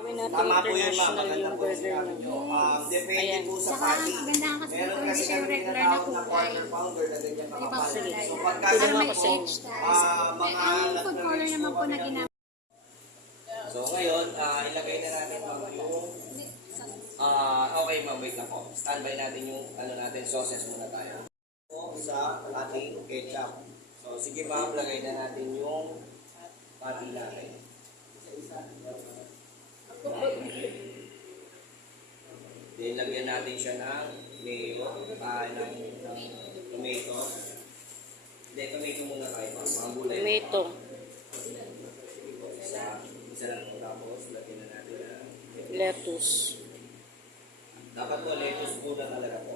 Gawin natin Tama po yun, ma'am. international Maganda yung po yung burger sinabi niya. nyo. Depende Ayan. po sa Saka, party. maganda kasi Meron kung kasi hindi siya kami regular na tinatawag na kulay. quarter pounder na ganyan Iba kakapal. kulay. So pagka Pwede Para mo may ako sa edge tayo. mga Ang food color nag-range naman po kami na ng- ginamit. So ngayon, ilagay na natin ma'am yung... okay ma'am, wait na po. Standby natin yung natin, sauces muna tayo. Sa ating ketchup. So sige ma'am, lagay na natin yung patty natin. Then lagyan natin siya ng mayo, ng tomato. Hindi, tomato muna tayo ma'am, mga gulay. Tomato. Isa lang po, tapos lagyan na natin ng Lettuce. dapat po, lettuce po na talaga po.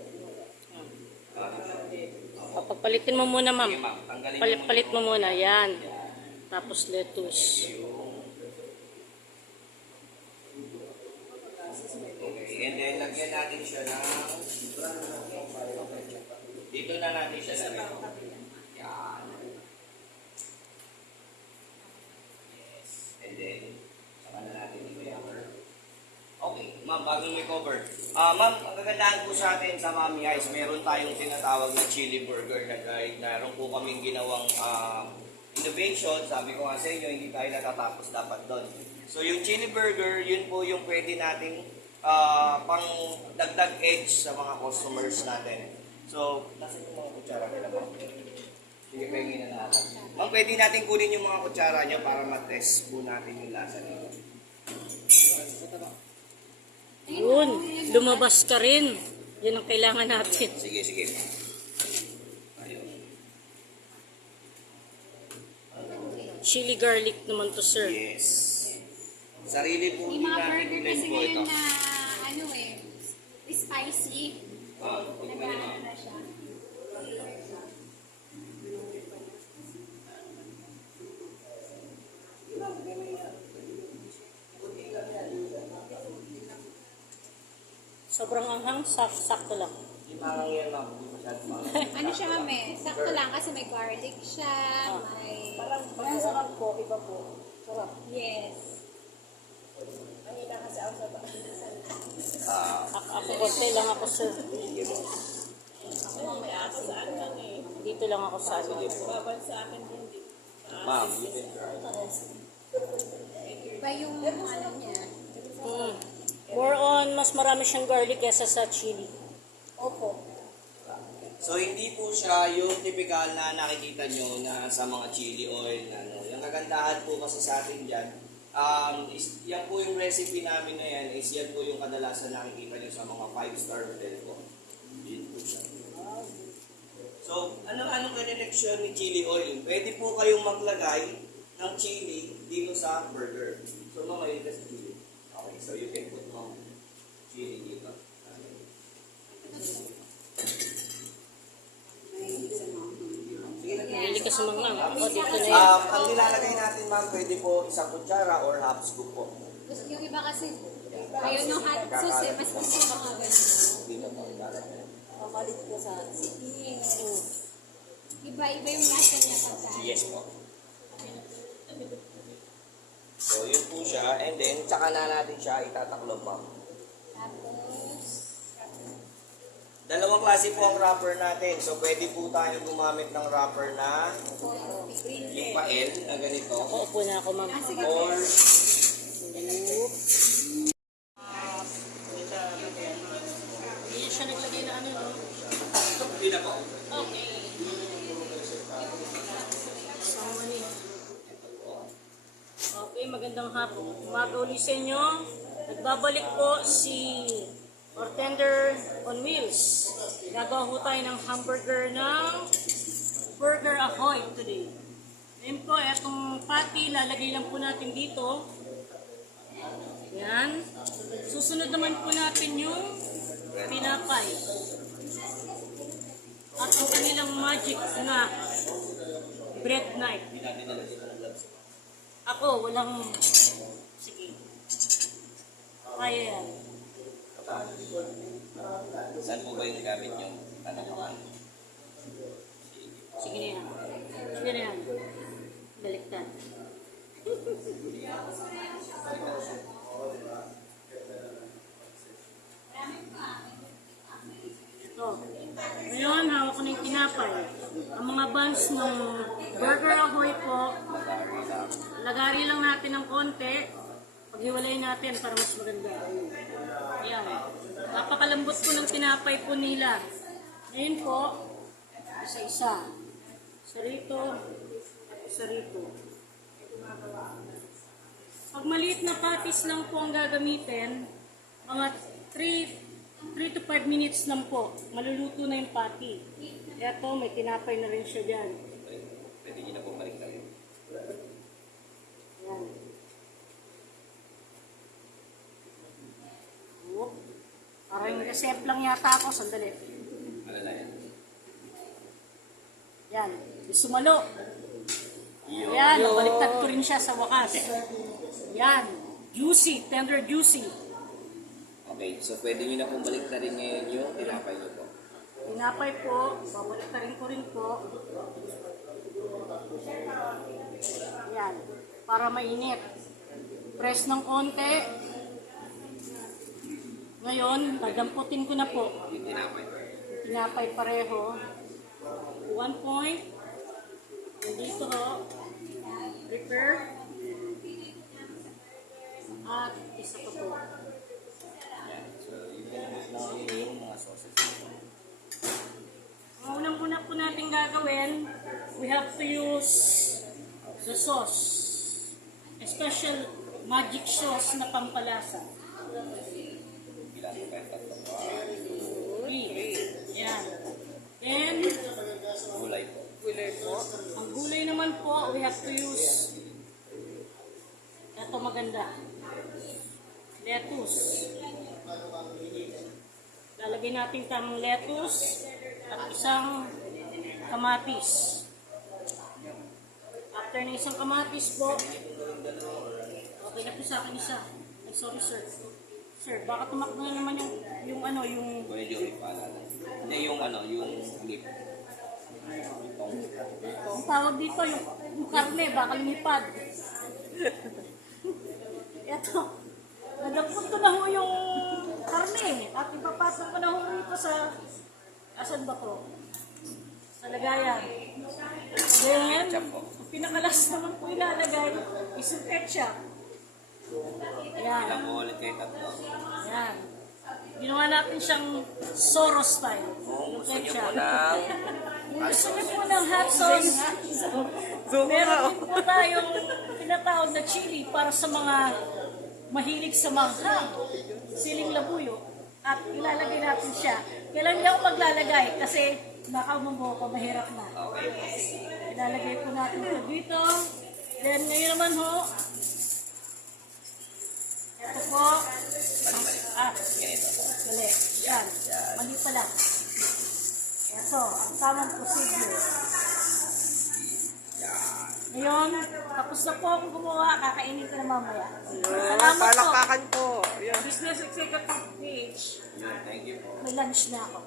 Papalitin mo muna, ma'am. Sige ma'am, tanggalin Palit mo muna. Yan. Tapos lettuce. Okay, and then lagyan natin siya ng... Dito na natin siya lagyan. Yan. Yes. And then, saka na natin i-cover. Okay, ma'am, bagong may cover. Ma'am, ang kagandahan po sa atin sa Mami Ice, meron tayong tinatawag na chili burger na guide. Meron po kaming ginawang innovation. Sabi ko nga sa inyo, hindi tayo natatapos dapat doon. So yung chili burger, yun po yung pwede nating pang dagdag edge sa mga customers natin. So, nasa yung mga kutsara nila ma'am? Sige, pahingin na natin. Ma'am, pwede natin kunin yung mga kutsara nyo para matest po natin yung lasa nito. Yun. Lumabas ka rin. Yan ang kailangan natin. Sige, sige. Ayun. Chili garlic naman to, sir. Yes. Sarili po Yung mga natin burger blend kasi po ito. ngayon na spicy. Nag-ano na siya. Sobrang anghang, sakto lang. Hindi parang yan ma'am. Hindi masyadong maanghang. Ano siya mami? Sakto lang kasi may garlic siya, may... Parang sarap po, iba po. Sarap. Yes. Ako, konti lang ako, sir. Dito lang ako sa ano. Ma'am, you can try. Iba yung ano niya. More on, mas marami siyang garlic kesa sa chili. Opo. So, hindi po siya yung typical na nakikita nyo na sa mga chili oil. Yung kagandahan po kasi sa atin dyan, yan po yung recipe namin na yan, is yan po yung kadalasan nakikita nyo sa mga 5-star hotel po. Yun po siya. So, anong connection ni chili oil? Pwede po kayong maglagay ng chili dito sa burger. So, mamaya sa chili. Okay, so you can put more chili dito. Hindi ka sumanglang. Ako, dito na yan. Ang nilalagay natin ma'am, pwede po isang kutsara or half scoop po. Yung iba kasi, ayaw nung hot sauce eh, mas gusto ko mga ganun. Dito po ilalagay. Pamalit ko sa Iba-iba yung lasa niya pagkain. Yes po. So yun po siya, and then tsaka na natin siya itataklob ma'am. Tapos, Dalawang klase po ang wrapper natin. So pwede po tayo gumamit ng wrapper na lipain na ganito. Upo na ako, ma'am. Or Hindi siya naglagay na ano, no? hindi na po. Okay. Okay, magandang hapon. Umaga ulit sa inyo. Nagbabalik po si Bartender on Wheels. Gagawa po tayo ng hamburger ng Burger Ahoy today. Ayan po, itong patty, lalagay lang po natin dito. Yan. Susunod naman po natin yung pinapay. At ang kanilang magic na bread knife. Hindi natin nalagyan ng gloves. Ako, walang... Sige. Kaya yan. Saan po ba yung gamit nyo? Ano naman? Sige na yan. Sige na yan. Baliktad. buns ng Burger Ahoy po. Lagari lang. Lagari lang natin ng konti. Paghiwalay natin para mas maganda. Ayan. Napakalambot po ng tinapay po nila. Ngayon po, isa-isa. Isa rito, isa rito. Pag maliit na patis lang po ang gagamitin, mga 3 to 5 minutes lang po, maluluto na yung patty. Eto, may tinapay na rin siya dyan. Pwede nyo na po balik tayo. Ayan. Oh, parang reset lang yata ako, sandali. Ano na yan? Yan, sumalo. Ayan, nabaliktad ko rin siya sa wakas. Yan, juicy, tender juicy. Okay, so pwede nyo na pong balik na rin ngayon yung tinapay nyo po. Tinapay po, babaliktarin ko rin po. Yan, para mainit. Press ng konti. Ngayon, dadamputin ko na po. Yung tinapay. Tinapay pareho. 1 point. And dito ho, prepare. At isa pa po. Yan. So, yung pinamit lang yung mga sauces. Ang unang-una po natin gagawin, we have to use the sauce. A special magic sauce na pampalasa. Ilan po kayo tatlo? 3. Yan. Then, Gulay po. ang gulay naman po, we have to use ito maganda. Lettuce. Lalagay natin tamang lettuce at isang kamatis. After na isang kamatis po, okay na po sa akin isa. Ay, sorry sir. Sir, baka tumakbo na naman yung Pwede yung ipaalala. Hindi yung yung lip. ang tawag dito, yung karne, baka lumipad. Ito, nadampot ko na ho yung karne at ipapasok ko na ho rito sa, asan ba ko? Sa lagayan. Then, Ketchup po. ang pinakalas naman po ilalagay is yung ketchup. Ayan. Ilan po ulit kayo tatlo? Ayan. Ginawa natin siyang Soro style. Kung Yung gusto nyo ketchup. po na Kung gusto niyo po ng hot sauce, meron din po tayong tinatawag na chili para sa mga mahilig sa manghang, siling labuyo, at ilalagay natin siya. Kailan hindi ako maglalagay kasi nakamumo ko, mahirap na. okay. Ilalagay po natin ito dito. Then ngayon naman ho, ito po, Ganito. mali, yan, mali pala. Ito, ang tamang procedure. Ngayon, tapos na po akong gumawa, kakainin ko na mamaya. Salamat po. Palakpakan po. Yan. Business Executive PH. Yun, thank you po. May lunch na ako.